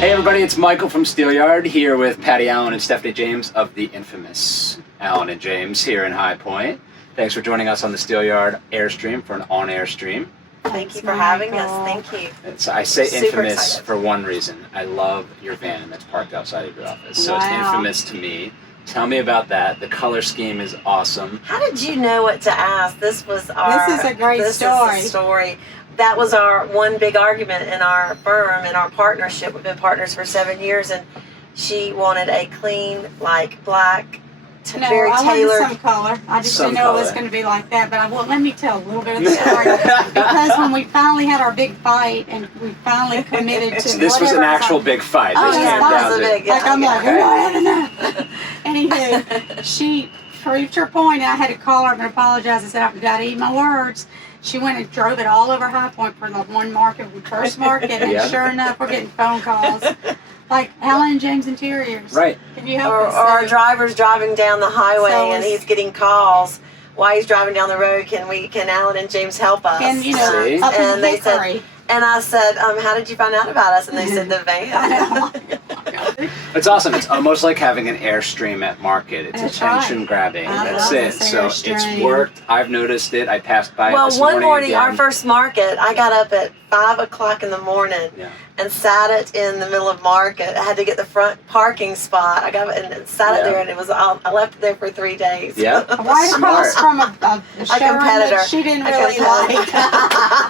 Hey everybody, it's Michael from Steelyard here with Patty Allen and Stephanie James of the infamous Allen+James here in High Point. Thanks for joining us on the Steelyard Airstream for an on-air stream. Thank you for having us. Thank you. I say Super infamous excited. for one reason. I love your van that's parked outside of your office. So Wow. it's infamous to me. Tell me about that. The color scheme is awesome. How did you know what to ask? This is a great story. That was our one big argument in our firm, in our partnership. We've been partners for 7 years, and she wanted a clean, like black, very I tailored. wanted some color. I just Some didn't know it was color. going to be like that. But let me tell a little bit of the story. Because when we finally had our big fight and we finally committed to So this was an whatever, actual big fight. Oh, This yeah, came that down was a to- big. like I'm like, Okay. I had enough. Anywho, she proved her point, and I had to call her and apologize. I said, I've got to eat my words. She went and drove it all over High Point for the one market, we first market, and Yeah. sure enough, we're getting phone calls like Allen+James Interiors. Right. Can you help Or us? our driver's driving down the highway So and it's- he's getting calls while he's driving down the road. Can Allen and James help us? And you know, See? up in And they said, Hickory. and I said, how did you find out about us? And they said the van. I know. It's awesome. It's almost like having an Airstream at market. It's That's attention right. grabbing. I That's love it. this So it's Airstream. worked. I've noticed it. I passed by it Well, this one morning, again. our first market, I got up at 5 o'clock in the morning Yeah. and sat it in the middle of market. I had to get the front parking spot. I got it and sat it Yeah. there, and I left it there for 3 days. Yeah. Right across from a showroom competitor. that she didn't A really competitor. like.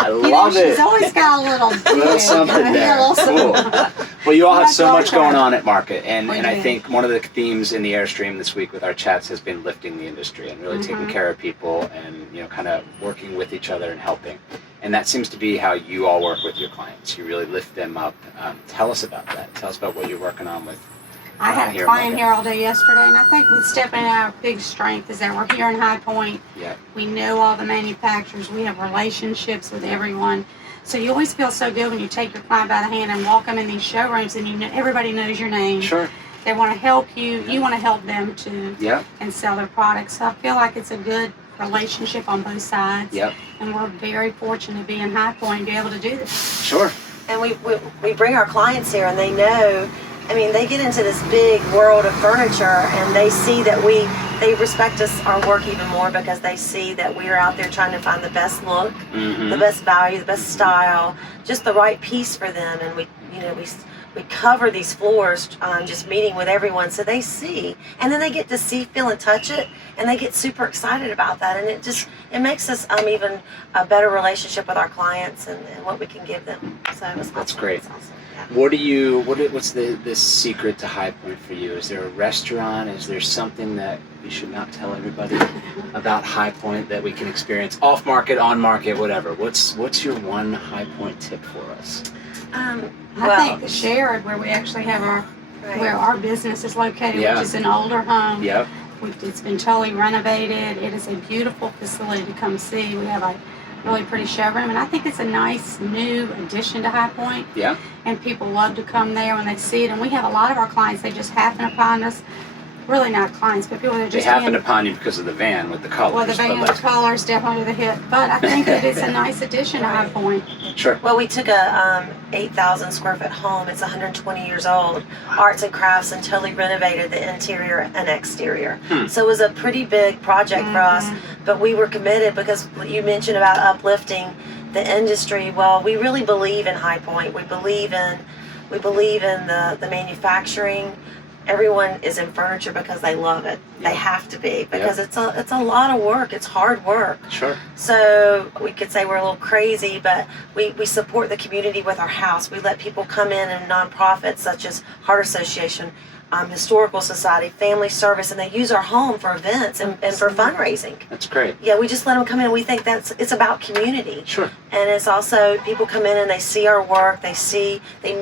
I You know, love it. she's always got a little Little dig, something a there. little Cool. something. Well, you all have That's so all much right. going on at market, and We I do. think one of the themes in the Airstream this week with our chats has been lifting the industry and really taking care of people and kind of working with each other and helping. And that seems to be how you all work with your clients. You really lift them up. Tell us about that. Tell us about what you're working on with. I had here a at client market. here all day yesterday, and I think with Stephanie and our big strength is that we're here in High Point. Yeah. We know all the manufacturers. We have relationships with everyone. So you always feel so good when you take your client by the hand and walk them in these showrooms, and everybody knows your name. Sure. They want to help you. You want to help them too. Yeah. And sell their products. So I feel like it's a good relationship on both sides. Yep. And we're very fortunate to be in High Point and be able to do this. Sure. And we bring our clients here, and they know. I mean, they get into this big world of furniture, and they see that they respect us, our work even more, because they see that we are out there trying to find the best look, Mm-hmm. the best value, the best style, just the right piece for them. And we cover these floors, just meeting with everyone, so they see, and then they get to see, feel, and touch it, and they get super excited about that, and it makes us even a better relationship with our clients and what we can give them. So it's That's awesome. great. It's awesome. Yeah. What's the secret to High Point for you? Is there a restaurant? Is there something that you should not tell everybody about High Point that we can experience off market, on market, whatever? What's your one High Point tip for us? I think the Sherrod, where we actually have where our business is located, Yeah. which is an older home. Yep. It's been totally renovated. It is a beautiful facility to come see. We have a really pretty showroom, and I think it's a nice new addition to High Point. Yeah. And people love to come there when they see it. And we have a lot of our clients, they just happen upon us. Really not clients, but people that are They just happened upon you because of the van with the colors. well, the but van like- colors definitely the hit. But I think that it's a nice addition to High Point. Sure. Well, we took a 8,000 square foot home. It's 120 years old. Arts and crafts, and totally renovated the interior and exterior. So it was a pretty big project for us. But we were committed, because you mentioned about uplifting the industry. Well, we really believe in High Point. We believe in the manufacturing. Everyone is in furniture because they love it. Yeah. They have to be, because it's a lot of work. It's hard work. Sure. So we could say we're a little crazy, but we support the community with our house. We let people come in and nonprofits such as Heart Association, Historical Society, Family Service, and they use our home for events and for fundraising. That's great. Yeah, we just let them come in. We think it's about community. Sure. And it's also, people come in and they see our work, they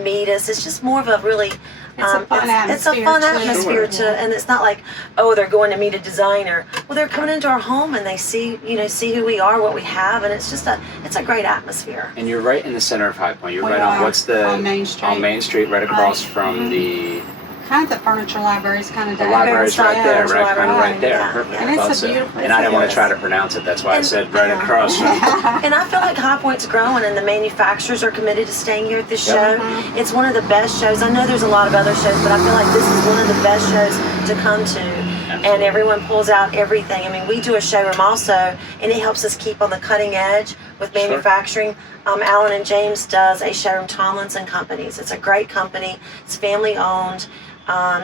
meet us. It's just more of a really, It's a fun it's a atmosphere, fun too. atmosphere Sure. and it's not like, oh, they're going to meet a designer. Well, they're coming into our home and they see who we are, what we have, and it's a great atmosphere. And you're right in the center of High Point. You're We right on are on on Main Street. right across from the kind of the furniture library is kind of The down. library's right there, Furniture right? Kind of library, right there. yeah, Perfect. And it's Thought a so. beautiful- And I didn't want to it's try to pronounce it. That's why I And- said right across from. And I feel like High Point's growing, and the manufacturers are committed to staying here at this Yep. show. It's one of the best shows. I know there's a lot of other shows, but I feel like this is one of the best shows to come to. And Absolutely. everyone pulls out everything. I mean, we do a showroom also, and it helps us keep on the cutting edge with Sure. manufacturing. Allen+James does a showroom, Tomlinson Companies. It's a great company. It's family owned.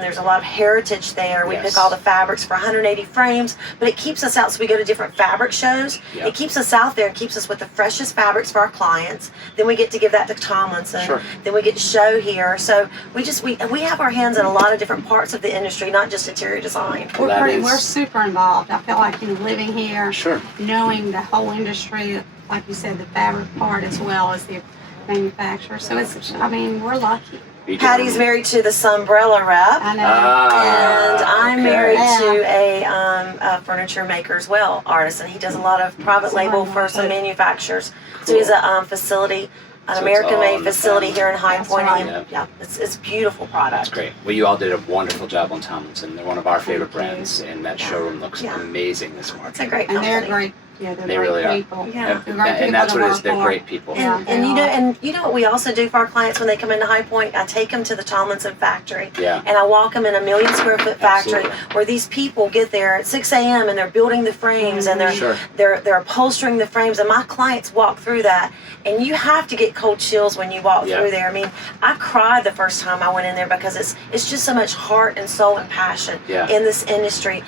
There's a lot of heritage there. We Yes. pick all the fabrics for 180 frames, but it keeps us out. So we go to different fabric shows. Yeah. It keeps us out there and keeps us with the freshest fabrics for our clients. Then we get to give that to Tomlinson. Sure. Then we get to show here. So we have our hands in a lot of different parts of the industry, not just interior design. Well, that is- We're super involved. I feel like living here, Sure. knowing the whole industry, like you said, the fabric part as well as the manufacturer. So we're lucky. You do. Patty's married to the Sunbrella rep. I know. And I'm okay. married Yeah. to a furniture maker as well, artist, and he does a lot of private label for some manufacturers. So he has a facility, an So it's American-made all in the facility family. here in High That's Point. right. And yeah, it's beautiful product. That's great. Well, you all did a wonderful job on Tomlinson. They're one of our favorite Thank you. brands, and that Yeah. showroom looks Yeah. amazing this It's a morning. great And company. they're great. Yeah, they're They great really are. people. Yeah. They're great people And that's to what it is. work They're for. great people. Yeah, And, they and are. you know what we also do for our clients when they come into High Point? I take them to the Tomlinson Factory. Yeah. And I walk them in a 1 million square foot factory Absolutely. where these people get there at 6 a.m. and they're building the frames and Sure. they're upholstering the frames, and my clients walk through that, and you have to get cold chills when you walk Yeah. through there. I mean, I cried the first time I went in there because it's just so much heart and soul and passion Yeah. in this industry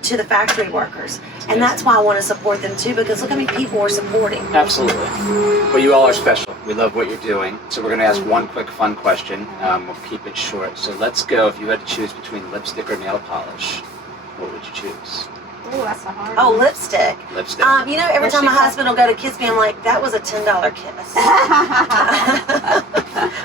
to the factory workers. And that's why I want to support them too, because look how many people we're supporting. Absolutely. Well, you all are special. We love what you're doing. So we're going to ask one quick fun question. We'll keep it short. So let's go. If you had to choose between lipstick or nail polish, what would you choose? Oh, that's a hard Oh, one. lipstick. Lipstick. You know, every What's time she my called? husband will go to kiss me, I'm like, that was a $10 kiss.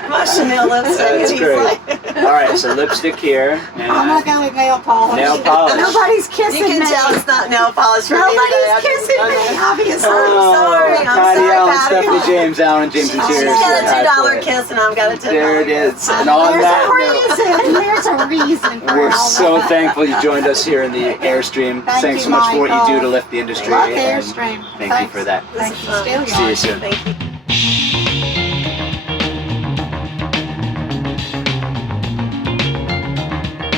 My Chanel lipstick. That's and he's great. like, All right, so lipstick here. And I'm not going with nail polish. Nail polish. Nobody's kissing you can me. tell it's not nail polish for me Nobody's today. kissing me, obviously. sorry. I'm Patty sorry, Allen, Patty. Stephanie James, Allen+James She Interiors. got a High $2 Point. kiss and I've got a $10 There it kiss. is. And on There's that a note, reason. There's a reason for we're all so that. thankful you joined us here in the Airstream. Thank Thanks you, so much for what you Michael. do to lift the industry. Love the and Airstream. Thank you for that. Thank you, This is still fun. See you soon. Thank you.